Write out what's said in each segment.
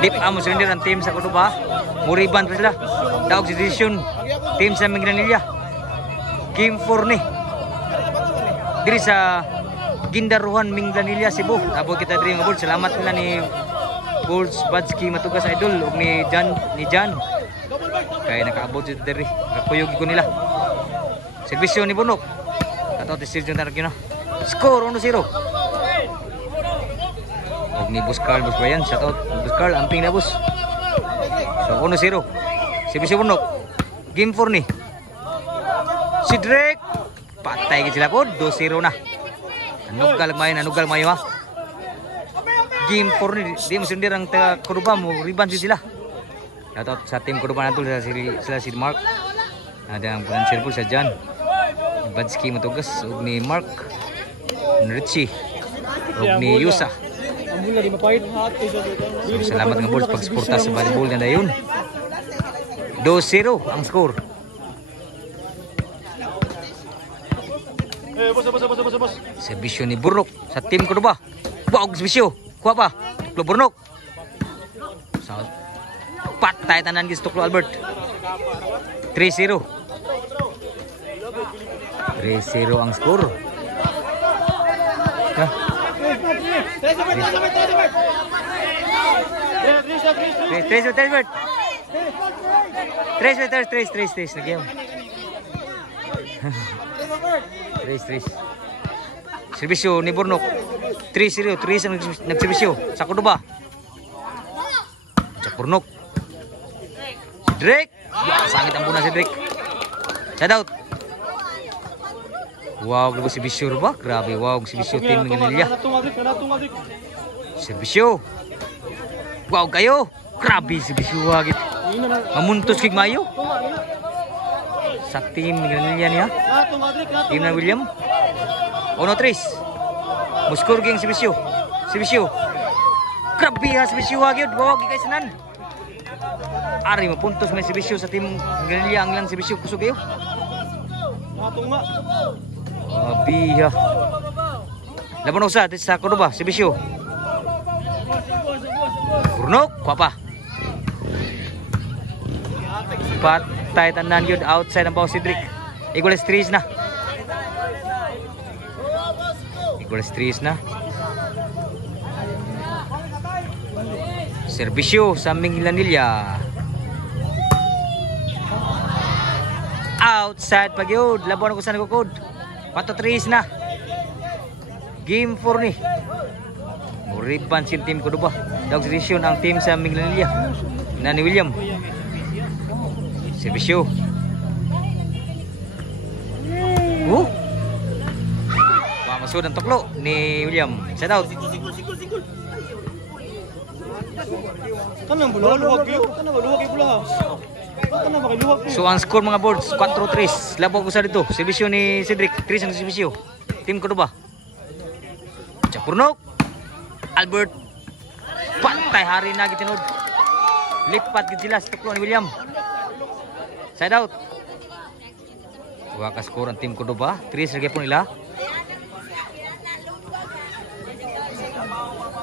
Deep amo surrender ang team sa Cordoba. Muriban pa sila. Daog si decision. Team sa Minglanilla. Game 4 ni. Diri sa Gindaruhan, Minglanilla, Cebu. Abot kita diri nga bol. Salamat nila ni Bulls Badsky Matugas Idol ug ni Jan. Kaya nakaabot dito diri. Nakuyog ko nila. Serbisyo ni Bunok. Ato ti Sergio Tarquino. Score 1-0. Og ni Boss Carl, Boss Brian, shout out Boss Carl, amping na boss. So 1-0. Serbisyo Bunok. Game 4 ni. Si Drake patay gid sila pod 2-0 na. Anugal mayo ha. Game 4 ni di mo sindir ang taga Cordoba mo rebound sila. Shout out sa team Cordoba natul sila si Mark. Ada ang penancer sa Jan. Badsky Matugas ug ni Mark, Richie ug ni Yusa. So, salamat nga Bulls pagsuporta sa volleyball na dayon. 2-0 ang score. Serbisyo ni Burnok sa team Cordoba. Wow, serbisyo. Kuha pa. Tuklo Burnok. So, patay tanan gis Tuklo Albert. 3-0. 3-0 ang score. Tres lagi. 3. Serbisyo ni Burnok. 3-0. 3 ang nagserbisyo sa Cordoba. Sa Burnok. Drake. Sangit ang puna si Drake. Shout out. Wow, grabe si Bisyo ba? Grabe, wow, si Bisyo team ng Ganilya. Serbisyo. Wow, kayo. Grabe si Bisyo wagit. Mamuntos kig mayo. Sa team ng Ganilya niya. Team na William. 1-3. Muskor ging si Bisyo. Si Bisyo. Grabe ha si Bisyo wagit. Wow, gikay sanan. Ari mapuntos may si Bisyo sa team ng Ganilya. Ang lang si Bisyo kusog kayo. Matunga. Biha. Laban usa sa Cordoba, si Bisyo. Burnok, kuha pa. Patay tanan yun outside ang Pao Cedric. Iguales 3 na. Serbisyo sa Minglanilla. Outside pag yun. Laban ko sa nagkukod. 4-3 na. Game 4 ni. Muriban si team Cordoba. Daog serisyon ang team sa Minglanilla. Na ni William. Serbisyo. Masud ang tuklo ni William. Shout out. Kanang luwag kayo. So ang score mga boards 4-3. Labaw ko sa dito. Serbisyo ni Cedric. 3 ang serbisyo. Team Cordoba. Burnok. Albert. Patay hari na gitinod. Lipat gid sila sa tuklo ni William. Side out. Wa ka score ang team Cordoba. 3 sa gyapon nila.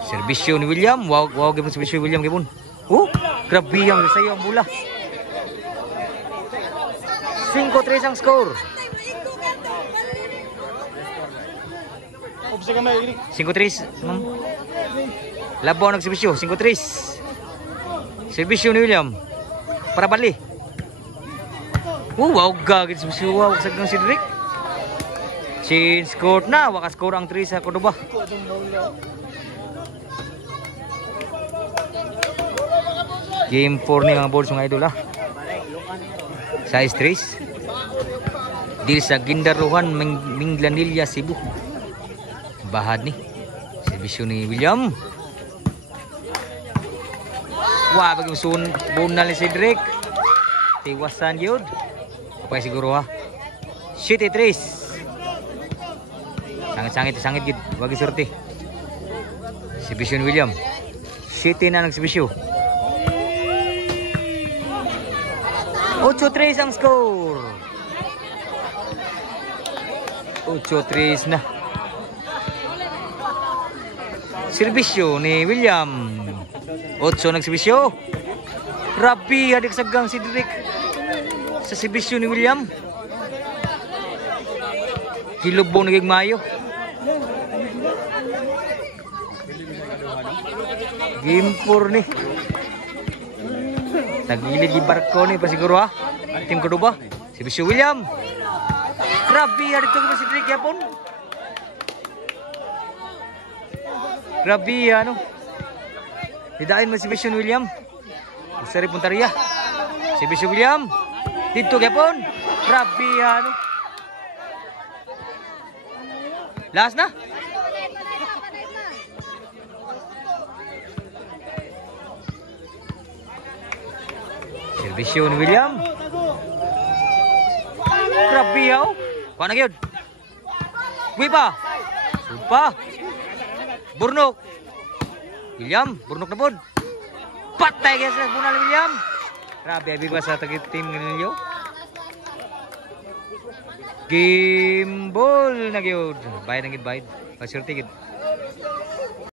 Serbisyo ni William. Wow, gipon serbisyo ni William gipon. Grabe ang sayo ang bola. 5-3 ang score. 5-3. Labaw nagserbisyo. 5-3. Serbisyo ni William. Para bali. Wow, gagawin serbisyo. Wow, sagang si Drake. Change score na. Wakas score ang 3 sa Cordoba. Game 4 ni mga balls mga idol ha. Size 3. Dili sa Gindaruhan, Minglanilla, Cebu. Bahad ni. Serbisyo ni William. Wah, bagi musun bunal ni Cedric. Tiwasan yun. Kapay siguro ha. Shit 3. Sangit gid. Wagi surti. Serbisyo ni William. Shit na nagserbisyo. 8-3 ang score. 8-3 na. Serbisyo ni William. 8 nagserbisyo. Grabe, adik sagang si Derek sa serbisyo ni William. Kilubong naging mayo. Game 4 ni. Tagilid di barko ni pa siguro ha. Tim kedua. Serbisyo William. Grabe, adik tu si Derek yapon. Grabe ano. Didain mo serbisyo ni William. Sari puntaria. Serbisyo William. Dito yapon. Grabe ano. Last na. Serbisyo ni William. Grabe yaw. Kuha na gyud. Uy pa. Supa. Burnok. William, burnok na pod. Patay guys sa bunal ni William. Grabe abi ba sa tagit team ninyo. Game ball na gyud. Bayad na gid bayad. Pasurti gid.